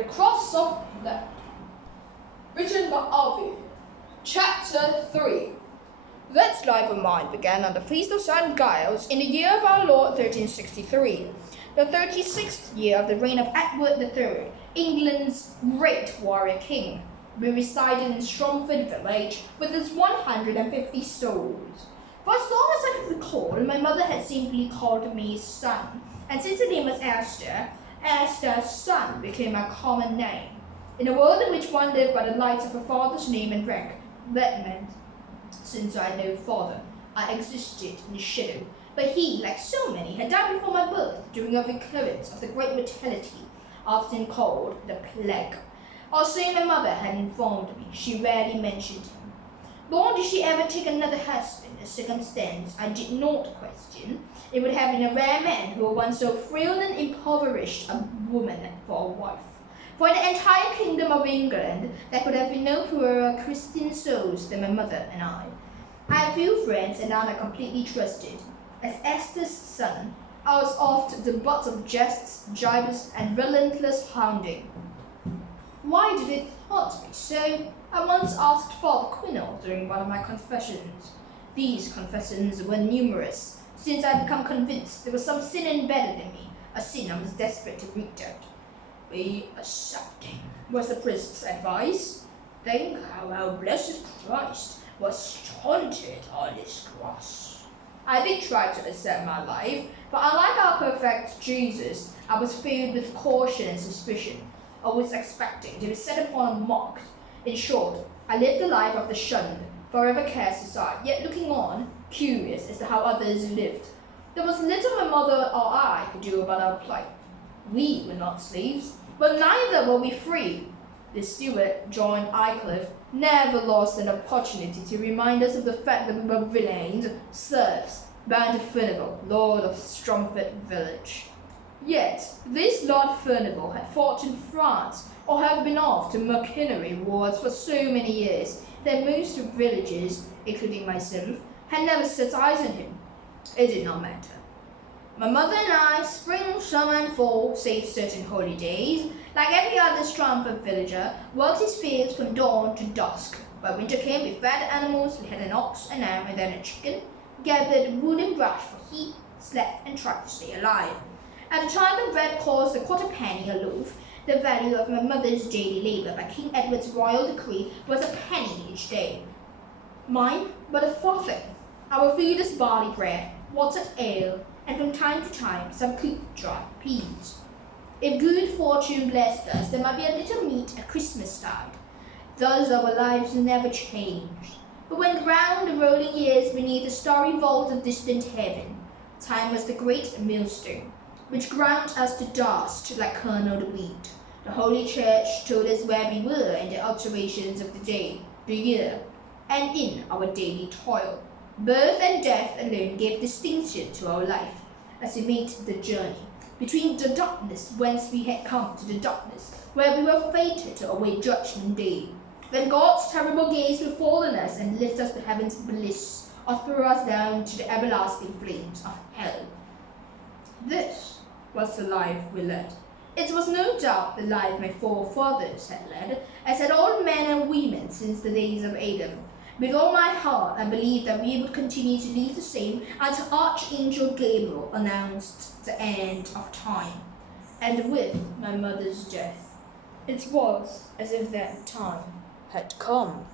The Cross of Lead. Written by Alvi. Chapter 3. That life of mine began on the feast of St. Giles in the year of our Lord 1363, the 36th year of the reign of Edward III, England's great warrior king. We resided in Stromford village with its 150 souls. For as long as I could recall, my mother had simply called me son, and since the name was Esther, Esther's son became a common name. In a world in which one lived by the light of a father's name and rank, that meant, since I had no father, I existed in the shadow. But he, like so many, had died before my birth during a recurrence of the great mortality, often called the plague. Also, my mother had informed me she rarely mentioned him. Nor did she ever take another husband, a circumstance I did not question. It would have been a rare man who would want so frail and impoverished a woman for a wife. For in the entire kingdom of England, there could have been no poorer Christian souls than my mother and I. I had few friends, and none I completely trusted. As Esther's son, I was oft the butt of jests, gibes, and relentless hounding. Why did it haunt me so? I once asked Father Quinnell during one of my confessions. These confessions were numerous, since I had become convinced there was some sin embedded in me, a sin I was desperate to root out. "Be accepting," was the priest's advice. "Think how our blessed Christ was taunted on his cross." I did try to accept my life, but unlike our perfect Jesus, I was filled with caution and suspicion, always expecting to be set upon and mocked. In short, I lived the life of the shunned, forever cast aside, yet looking on, curious as to how others lived. There was little my mother or I could do about our plight. We were not slaves, but neither were we free. The steward, John Aycliffe, never lost an opportunity to remind us of the fact that we were villains, serfs, bound to Furnival, Lord of Stromford village. Yet, this Lord Furnival had fought in France, or had been off to mercenary wars for so many years that most villagers, including myself, had never set eyes on him. It did not matter. My mother and I, spring, summer, and fall, save certain holy days, like every other Stromford villager, worked his fields from dawn to dusk. By winter came, we fed animals, we had an ox, an lamb, and then a chicken, gathered wood and brush for heat, slept, and tried to stay alive. At the time when bread cost a quarter penny a loaf, the value of my mother's daily labor by King Edward's royal decree was a penny each day. Mine but a farthing. Our food is barley bread, watered ale, and from time to time some cooked dry peas. If good fortune blessed us, there might be a little meat at Christmastide. Thus our lives never changed. But when ground the rolling years beneath the starry vault of distant heaven, time was the great millstone, which ground us to dust like kerneled wheat. The Holy Church told us where we were in the alterations of the day, the year, and in our daily toil. Birth and death alone gave distinction to our life, as we made the journey between the darkness whence we had come to the darkness where we were fated to await judgment day. Then God's terrible gaze will fall on us and lift us to heaven's bliss, or throw us down to the everlasting flames of hell. This was the life we led. It was no doubt the life my forefathers had led, as had all men and women since the days of Adam. With all my heart, I believed that we would continue to live the same until Archangel Gabriel announced the end of time, and with my mother's death. It was as if that time had come.